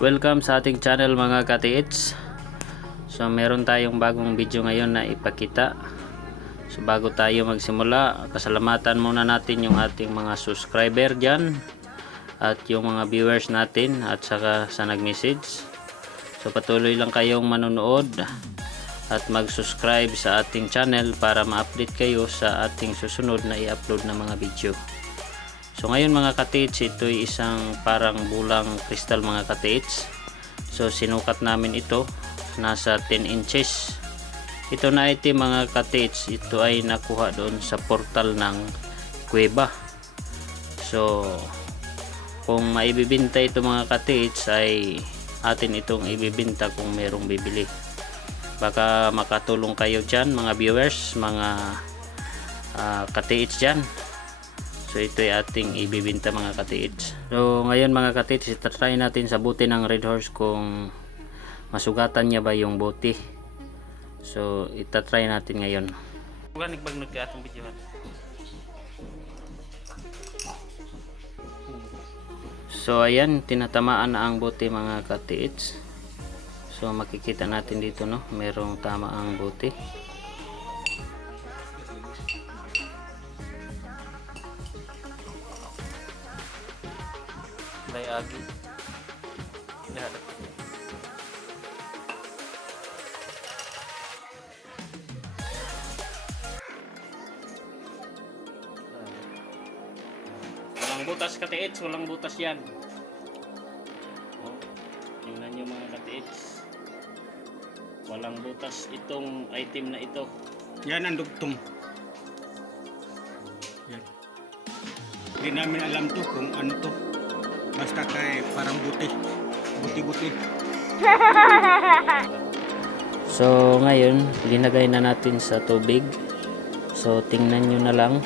Welcome sa ating channel mga katiits. So meron tayong bagong video ngayon na ipakita. So bago tayo magsimula, pasalamatan muna natin yung ating mga subscriber dyan at yung mga viewers natin at saka sa nag-message. So patuloy lang kayong manonood at mag-subscribe sa ating channel para ma-update kayo sa ating susunod na i-upload na mga video. So ngayon mga katits, ito ay isang parang bulang kristal mga katits. So sinukat namin ito, nasa 10 inches. Ito na item mga katits, ito ay nakuha doon sa portal ng kuweba. So kung maibibinta ito mga katits ay atin itong ibibinta kung merong bibili. Baka makatulong kayo dyan mga viewers, mga uh, katits dyan. So ito ay ating ibibinta mga katiits. So ngayon mga katiits, itatry natin sa buti ng red horse kung masugatan niya ba yung buti. So itatry natin ngayon. Wala nagbagnod ka atong video. So ayan, tinatamaan na ang buti mga katiits. So makikita natin dito no, merong tama ang buti. May agi. Lahat. Walang butas katiits, walang butas yan. Oh, tingnan nyo mga katiits. Walang butas itong item na ito. Yan ang dugtong. Yan. Hindi namin alam to kung ano to. Basta kay parang buti. Buti-buti. So ngayon, linagay na natin sa tubig. So tingnan nyo na lang.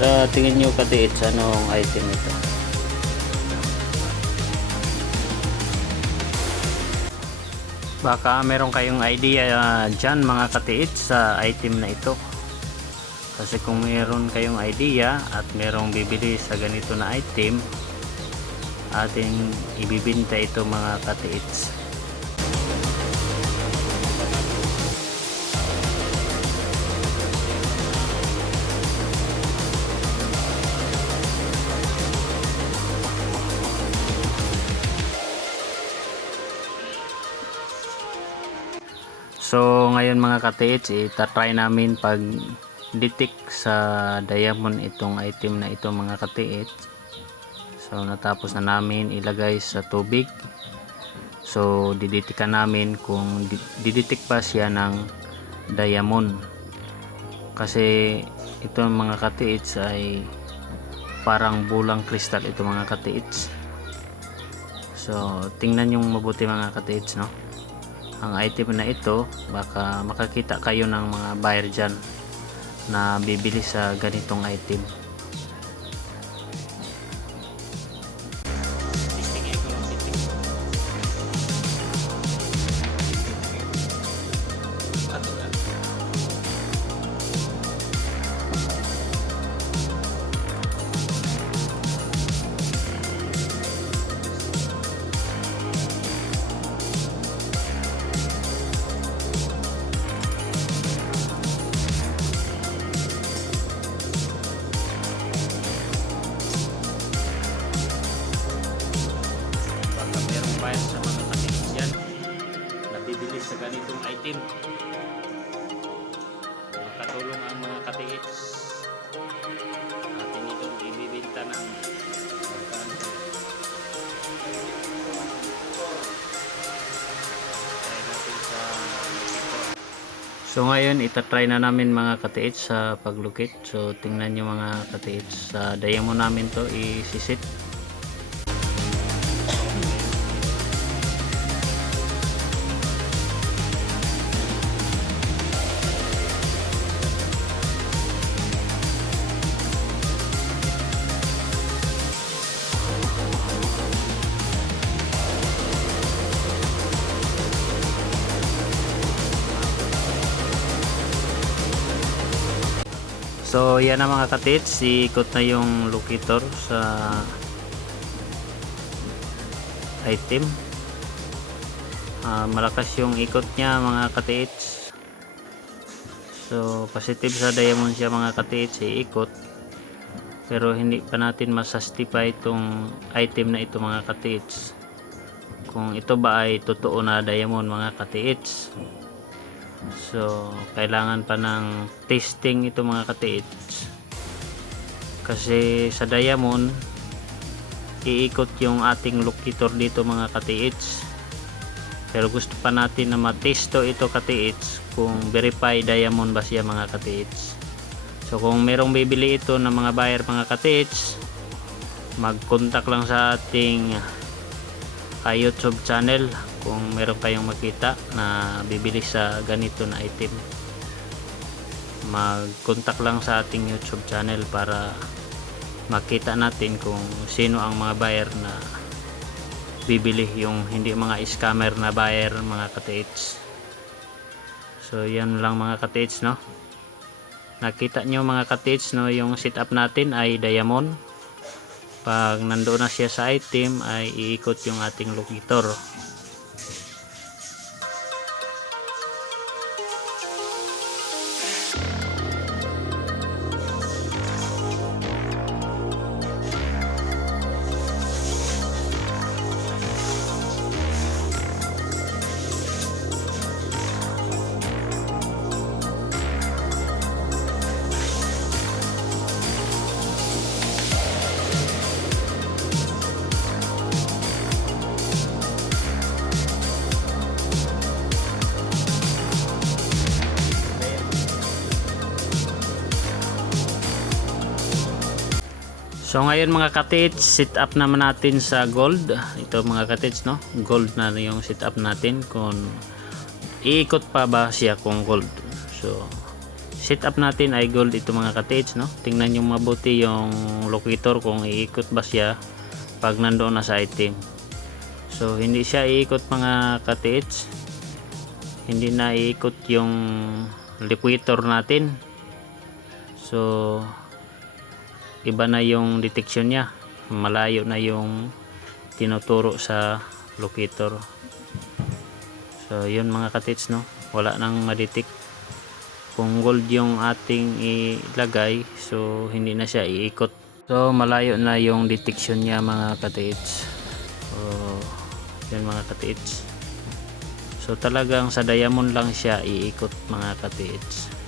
Sa tingin nyo katiit, anong item ito? Baka meron kayong idea uh, dyan mga katiit sa item na ito. Kasi kung meron kayong idea at merong bibili sa ganito na item, ating ibibinta ito mga katiits. So ngayon mga katiits, itatry namin pag detect sa diamond itong item na ito mga katiits. So natapos na namin ilagay sa tubig. So didetikan namin kung didetect pa siya ng diamond. Kasi ito mga katiits ay parang bulang kristal ito mga katiits. So tingnan yung mabuti mga katiits no ang item na ito baka makakita kayo ng mga buyer dyan na bibili sa ganitong item makatulong ang mga katitis atin itong ibibinta ng. So ngayon itatry na namin mga katiits sa paglukit. So tingnan nyo mga katiits sa diamond namin to isisit. So yan na mga katits, ikot na yung locator sa item. Ah, malakas yung ikot niya mga katits. So positive sa diamond siya mga katits, iikot. Pero hindi pa natin masastify itong item na ito mga katits. Kung ito ba ay totoo na diamond mga katits. So, kailangan pa ng testing ito mga katiits. Kasi sa diamond, iikot yung ating locator dito mga katiits. Pero gusto pa natin na matesto ito katiits kung verify diamond ba siya mga katiits. So, kung merong bibili ito ng mga buyer mga katiits, mag-contact lang sa ating ah, YouTube channel kung meron kayong makita na bibili sa ganito na item mag-contact lang sa ating YouTube channel para makita natin kung sino ang mga buyer na bibili yung hindi mga scammer na buyer mga katiits so yan lang mga katiits no? Nakita nyo mga katiits no? Yung setup natin ay diamond. Pag nandoon na siya sa item ay iikot yung ating locator So ngayon mga katits, sit up naman natin sa gold. Ito mga katits no, gold na yung sit up natin kung iikot pa ba siya kung gold. So sit up natin ay gold ito mga katits no. Tingnan niyo mabuti yung locator kung iikot ba siya pag nandoon na sa item. So hindi siya iikot mga katits. Hindi na iikot yung liquidator natin. So iba na yung detection niya. Malayo na yung tinuturo sa locator. So yun mga katits no? Wala nang madetect. Kung gold yung ating ilagay so hindi na siya iikot. So malayo na yung detection niya mga katits. So yun mga katits. So talagang sa diamond lang siya iikot mga katits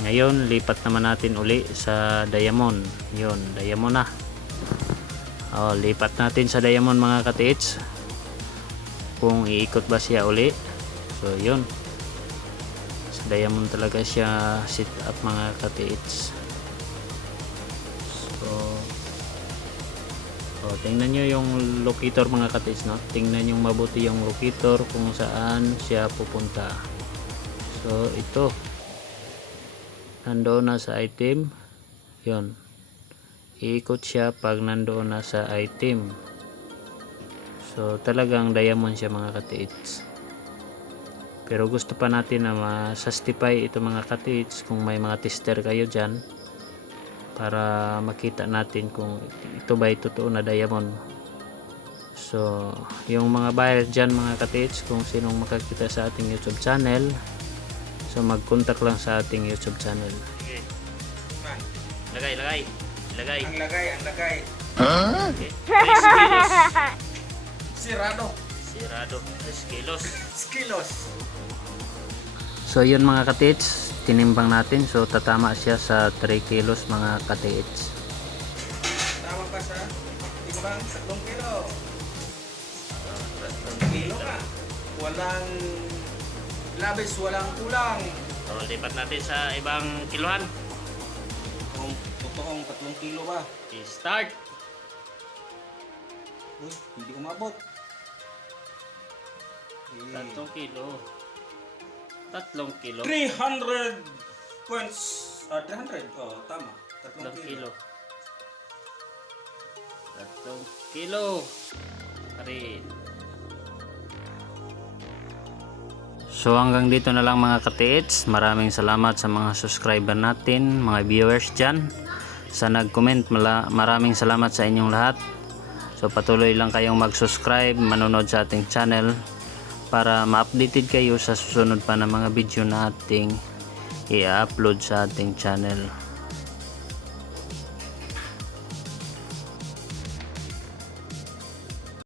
ngayon, lipat naman natin uli sa diamond. Yun, diamond na. Oh, lipat natin sa diamond mga katiits. Kung iikot ba siya uli. So, yun. Sa diamond talaga siya sit up mga katiits. So, oh, tingnan nyo yung locator mga katiits, no? Tingnan nyo mabuti yung locator kung saan siya pupunta. So, ito nandoon na sa item yon iikot siya pag nandoon na sa item so talagang diamond siya mga katiits. Pero gusto pa natin na masastify ito mga katiits kung may mga tester kayo dyan para makita natin kung ito ba totoo na diamond. So yung mga buyer dyan mga katiits kung sinong makakita sa ating youtube channel So mag-contact lang sa ating YouTube channel. Man, Lagay, lagay. Lagay. ang lagay, ang lagay. Okay. 3 kilos. Sirado. Sirado. 3 kilos. Skilos. So yun mga katits, tinimbang natin. So tatama siya sa 3 kilos mga katits. Tama pa sa timbang tatlong kilo. Tatlong kilo ka. Walang labis, walang kulang. So lipat natin sa ibang kiluhan. Kung totoong tatlong kilo ba? Okay, start. Uy, hindi umabot. Eh, Tatlong kilo. Tatlong kilo. 300 points. Ah, 300. Oh, tama. Tatlong Tatlong kilo. kilo. Tatlong kilo. Rin. So hanggang dito na lang mga katiits. Maraming salamat sa mga subscriber natin, mga viewers dyan. Sa nag-comment, maraming salamat sa inyong lahat. So patuloy lang kayong mag-subscribe, manonood sa ating channel para ma-updated kayo sa susunod pa na mga video na ating i-upload sa ating channel.